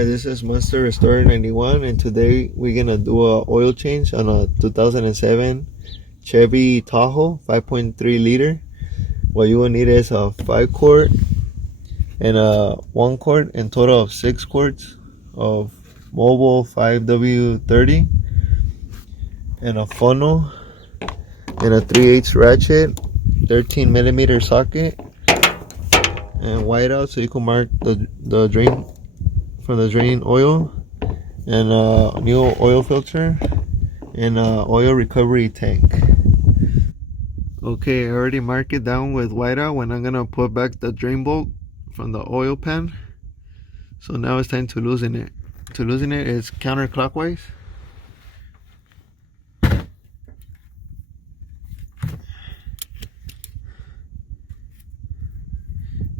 Hi, this is Monster Restorer 91, and today we're gonna do a oil change on a 2007 Chevy Tahoe 5.3 liter. What you will need is a 5 quart and a 1 quart, in total of 6 quarts of Mobile 5W30, and a funnel, and a 3/8 ratchet, 13 millimeter socket, and whiteout so you can mark the drain from the drain oil, and a new oil filter, and a oil recovery tank. Okay, I already marked it down with whiteout when I'm gonna put back the drain bolt from the oil pan. So now it's time to loosen it. To loosen it is counterclockwise.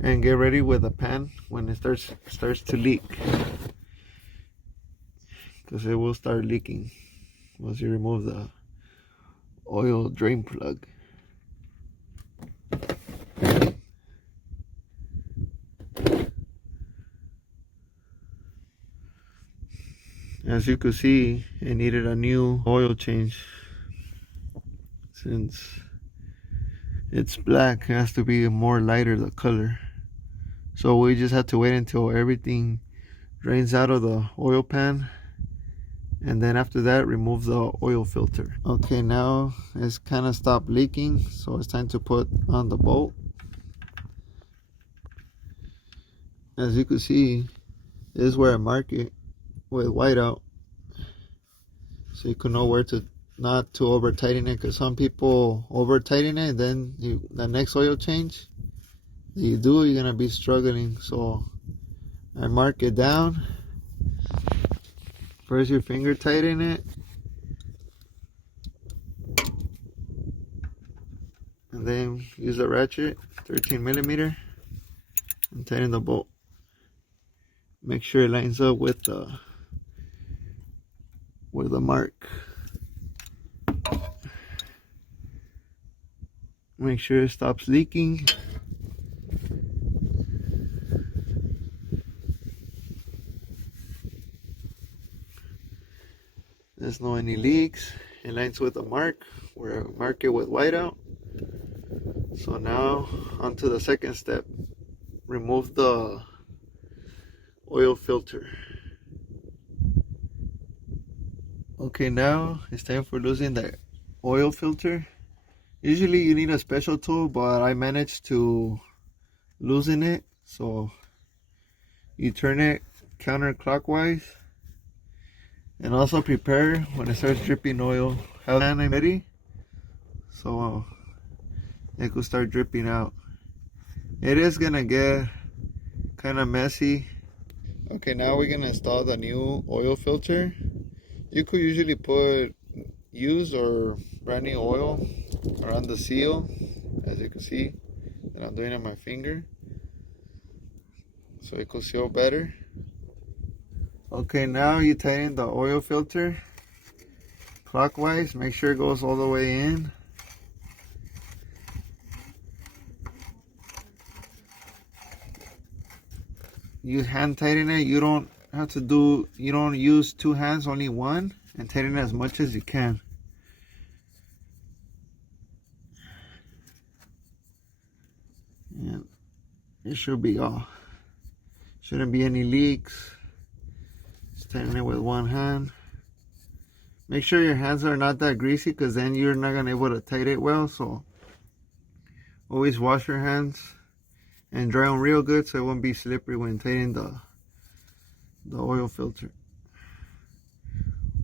And get ready with a pan when it starts to leak, because it will start leaking once you remove the oil drain plug. As you can see, it needed a new oil change. Since it's black, it has to be more lighter the color. So we just have to wait until everything drains out of the oil pan, and then after that remove the oil filter. Okay, now it's kind of stopped leaking, so it's time to put on the bolt. As you can see, this is where I mark it with whiteout, so you can know where to not to over tighten it, because some people over tighten it, then the next oil change that you do, you're gonna be struggling. So I mark it down. First your finger tighten it, and then use the ratchet, 13 millimeter, and tighten the bolt. Make sure it lines up with the mark. Make sure it stops leaking. There's no any leaks. It lines with the mark where I mark it with whiteout. So now on to the second step. Remove the oil filter. Okay, now it's time for losing the oil filter. Usually you need a special tool, but I managed to loosen it. So you turn it counterclockwise, and also prepare when it starts dripping oil. Have it ready, so it could start dripping out. It is gonna get kind of messy. Okay, now we're gonna install the new oil filter. You could usually put used or brand new oil around the seal, as you can see that I'm doing on my finger, so it could seal better. Okay, now you tighten the oil filter clockwise. Make sure it goes all the way in. You hand tighten it. You don't use two hands, only one, and tighten it as much as you can. And it should be all. Shouldn't be any leaks. Just tighten it with one hand. Make sure your hands are not that greasy, because then you're not gonna be able to tighten it well. So always wash your hands and dry them real good so it won't be slippery when tightening the oil filter.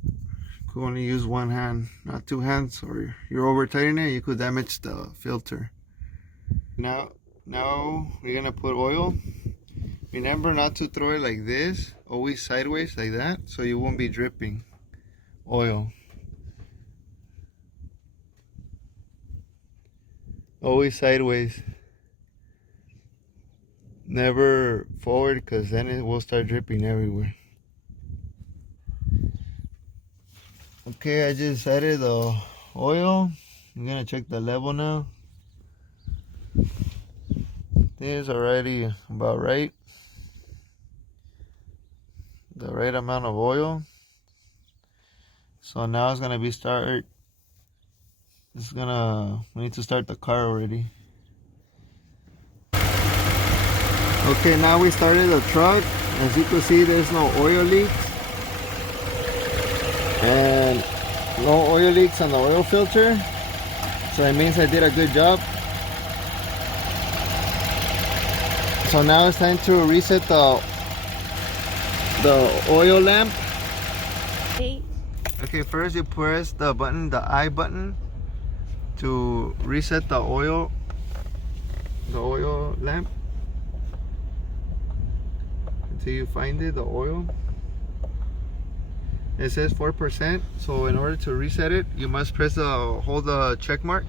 You could only use one hand, not two hands, or you're over tightening it, you could damage the filter. Now we're gonna put oil. Remember not to throw it like this, always sideways like that, so you won't be dripping oil. Always sideways, never forward, because then it will start dripping everywhere. Okay, I just added the oil. I'm gonna check the level now. This is already about right. the right amount of oil. So now it's gonna be we need to start the car already. Okay, now we started the truck. As you can see, there's no oil leaks. And no oil leaks on the oil filter. So it means I did a good job. So now it's time to reset the oil lamp. Okay, first you press the button, the I button, to reset the oil lamp until you find it, the oil. It says 4%, so in order to reset it, you must hold the check mark.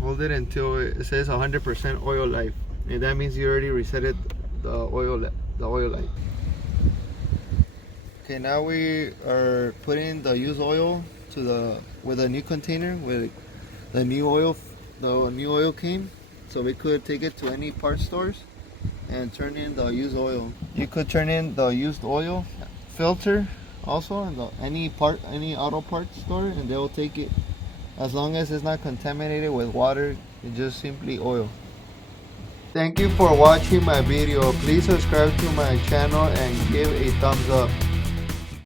Hold it until it says 100% oil life, and that means you already resetted the oil light. Okay, now we are putting the used oil with a new container with the new oil came, so we could take it to any parts stores and turn in the used oil. You could turn in the used oil filter also in any auto parts store, and they will take it as long as it's not contaminated with water. It's just simply oil. Thank you for watching my video. Please subscribe to my channel and give a thumbs up.